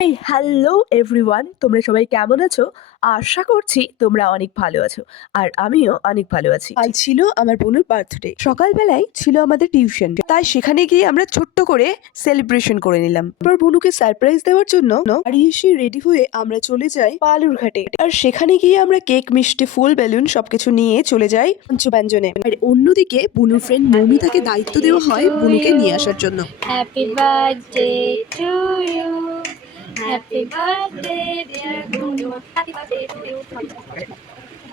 এই hello everyone, তোমরা সবাই কেমন আছো? আশা করছি তোমরা অনেক ভালো আছো। আর আমিও অনেক ভালো আছি। কাল ছিল আমার বোনের বার্থডে। সকালবেলায় ছিল আমাদের টিউশন, তাই সেখানে গিয়ে আমরা ছোট্ট করে সেলিব্রেশন করে নিলাম। তারপর বনুকে সারপ্রাইজ দেওয়ার জন্য বাড়ি এসে রেডি হয়ে আমরা চলে যাই বালুরঘাটে। আর সেখানে গিয়ে আমরা কেক, মিষ্টি, ফুল, বেলুন সবকিছু নিয়ে চলে যাই পঞ্চব্যঞ্জনে। আর অন্যদিকে বুনুর ফ্রেন্ড মৌমিতাকে দায়িত্ব দেওয়া হয় বুনুকে নিয়ে আসার জন্য। Happy birthday to you. Happy birthday dear Gunu. Happy birthday to you.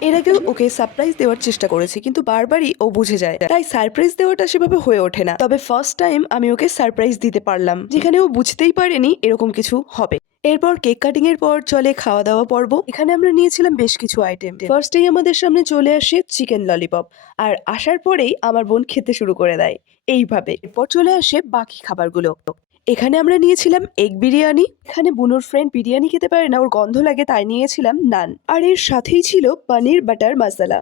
এর আগেও ওকে সারপ্রাইজ দেওয়ার চেষ্টা করেছি, কিন্তু বারবারই ও বুঝে যায়, তাই সারপ্রাইজ দেওয়াটা সেভাবে হয়ে ওঠে না। তবে ফার্স্ট টাইম আমি ওকে সারপ্রাইজ দিতে পারলাম, যেখানে ও বুঝতেই পারেনি এরকম কিছু হবে। এরপর কেক কাটিং এর পর চলে খাওয়া দাওয়া পর্ব। এখানে আমরা নিয়েছিলাম বেশ কিছু আইটেম। ফার্স্টেই আমাদের সামনে চলে আসে চিকেন ললিপপ, আর আসার পরেই আমার বোন খেতে শুরু করে দেয় এইভাবে। এরপর চলে আসে বাকি খাবারগুলো। এখানে আমরা নিয়েছিলাম এগ বিরিয়ানি। এখানে বুনুর ফ্রেন্ড বিরিয়ানি খেতে পারে না, ওর গন্ধ লাগে, তাই নিয়েছিলাম নান। আর এর সাথেই ছিল পনির বাটার মশলা।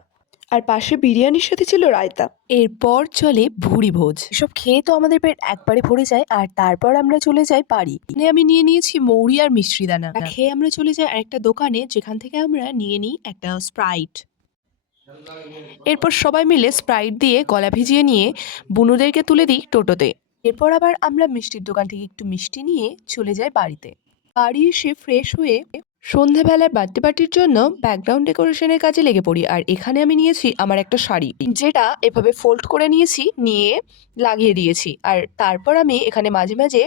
আর পাশে বিরিয়ানির সাথে ছিল রায়তা। এরপর চলে ভুড়ি ভোজ। এসব খেয়ে তো আমাদের পেট একবারে ভরে যায়। আর তারপর আমরা চলে যাই বাড়ি। এখানে আমি নিয়ে নিয়েছি মৌরি আর মিষ্টি দানা। খেয়ে আমরা চলে যাই আরেকটা দোকানে, যেখান থেকে আমরা নিয়ে নিই একটা স্প্রাইট। এরপর সবাই মিলে স্প্রাইট দিয়ে গলা ভিজিয়ে নিয়ে বুনুদেরকে তুলে দিই টোটোতে। এরপর আবার আমরা মিষ্টির দোকান থেকে একটু মিষ্টি নিয়ে চলে যাই বাড়িতে। বাড়ি এসে ফ্রেশ হয়ে সন্ধেবেলায় বার্থডে পার্টির জন্য ব্যাকগ্রাউন্ড ডেকোরেশনের কাজে লেগে পড়ি। আর এখানে আমি নিয়েছি আমার একটা শাড়ি, যেটা এভাবে ফোল্ড করে নিয়েছি, নিয়ে লাগিয়ে দিয়েছি। আর তারপর আমি এখানে মাঝে মাঝে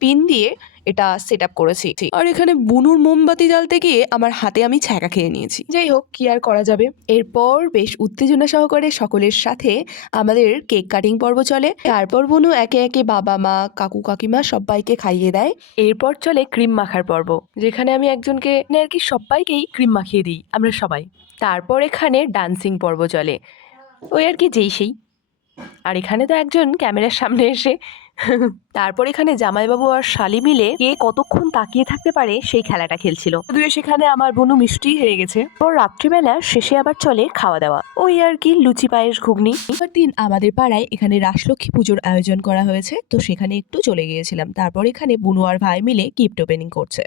পিন দিয়ে এটা সেট আপ করেছি। আর এখানে বুনুর মোমবাতি জ্বালতে গিয়ে আমার হাতে আমি ছ্যাঁকা খেয়ে নিয়েছি। যাই হোক, কি আর করা যাবে। এরপর বেশ উত্তেজনা সহকারে সকলের সাথে আমাদের কেক কাটিং পর্ব চলে। তারপর বুনু একে একে বাবা, মা, কাকু, কাকিমা সবাইকে খাইয়ে দেয়। এরপর চলে ক্রিম মাখার পর্ব, যেখানে আমি একজনকে আর কি সবাইকেই ক্রিম মাখিয়ে দিই আমরা সবাই। তারপর এখানে ডান্সিং পর্ব চলে, ওই আর কি যেই সেই। আর এখানে তো একজন ক্যামেরার সামনে এসে তারপর এখানে জামাইবাবু আর শালি মিলে কে কতক্ষণ তাকিয়ে থাকতে পারে সেই খেলাটা খেলছিল। যদিও সেখানে আমার বোনু মিষ্টি হেরে গেছে। পর রাত্রিবেলা শেষে আবার চলে খাওয়া দাওয়া, ওই আর কি লুচি, পায়েস, ঘুগনি। এবার দিন আমাদের পাড়ায় এখানে রাসলক্ষ্মী পুজোর আয়োজন করা হয়েছে, তো সেখানে একটু চলে গিয়েছিলাম। তারপর এখানে বুনু আর ভাই মিলে গিফট ওপেনিং করছে।